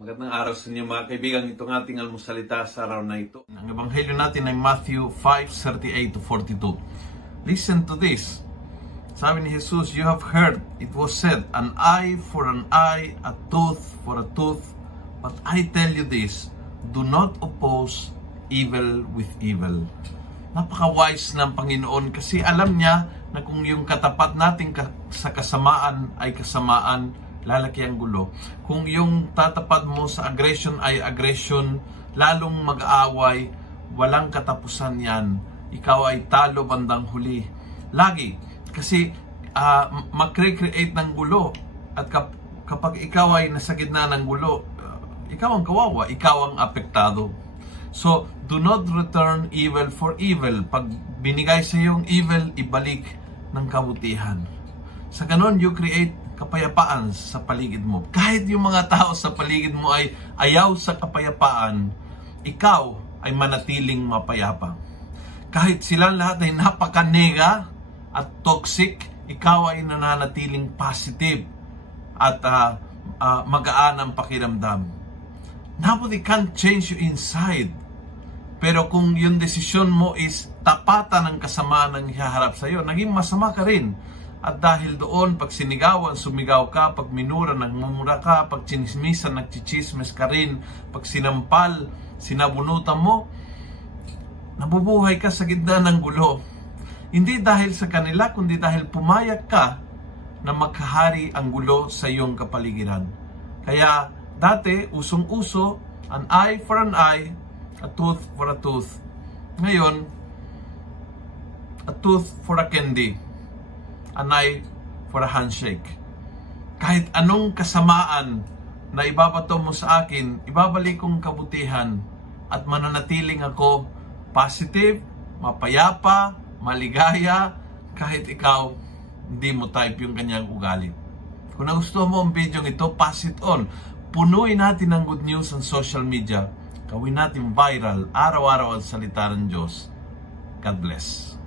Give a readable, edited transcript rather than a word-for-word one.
Magandang araw sa inyo mga kaibigan. Itong ating almusalita sa araw na ito. Ang ebanghelyo natin ay Matthew 5:38-42. Listen to this. Sabi ni Jesus, "You have heard it was said, an eye for an eye, a tooth for a tooth. But I tell you this, do not oppose evil with evil." Napaka-wise ng Panginoon kasi alam niya na kung yung katapat natin sa kasamaan ay kasamaan, lalaki ang gulo. Kung yung tatapat mo sa aggression ay aggression, lalong mag-aaway, walang katapusan yan. Ikaw ay talo bandang huli. Lagi. Kasi mag-create ng gulo. At kapag ikaw ay nasa gitna ng gulo, ikaw ang kawawa, ikaw ang apektado. So, do not return evil for evil. Pag binigay sa iyong evil, ibalik ng kabutihan. Sa ganon, you create kapayapaan sa paligid mo. Kahit yung mga tao sa paligid mo ay ayaw sa kapayapaan, ikaw ay manatiling mapayapa. Kahit silang lahat ay napakanega at toxic, ikaw ay nananatiling positive at magaan ang pakiramdam. Nobody can change you inside. Pero kung yung desisyon mo is tapatan ng kasamaan ng ihaharap sa iyo, naging masama ka rin. At dahil doon, pag sinigawan, sumigaw ka, pag minura, nagmumura ka, pag chinismisan, nagchichismis ka rin, pag sinampal, sinabunutan mo, nabubuhay ka sa gitna ng gulo. Hindi dahil sa kanila, kundi dahil pumayag ka na maghahari ang gulo sa iyong kapaligiran. Kaya dati, usong-uso, an eye for an eye, a tooth for a tooth. Ngayon, a tooth for a candy, an eye for a handshake. Kahit anong kasamaan na ibabato mo sa akin, ibabalik kong kabutihan at mananatiling ako positive, mapayapa, maligaya, kahit ikaw hindi mo type yung kanyang ugali. Kung nagustuhan mo ang video ito, pass it on. Punuin natin ang good news sa social media. Gawin natin viral, araw-araw ang salita ng Diyos. God bless.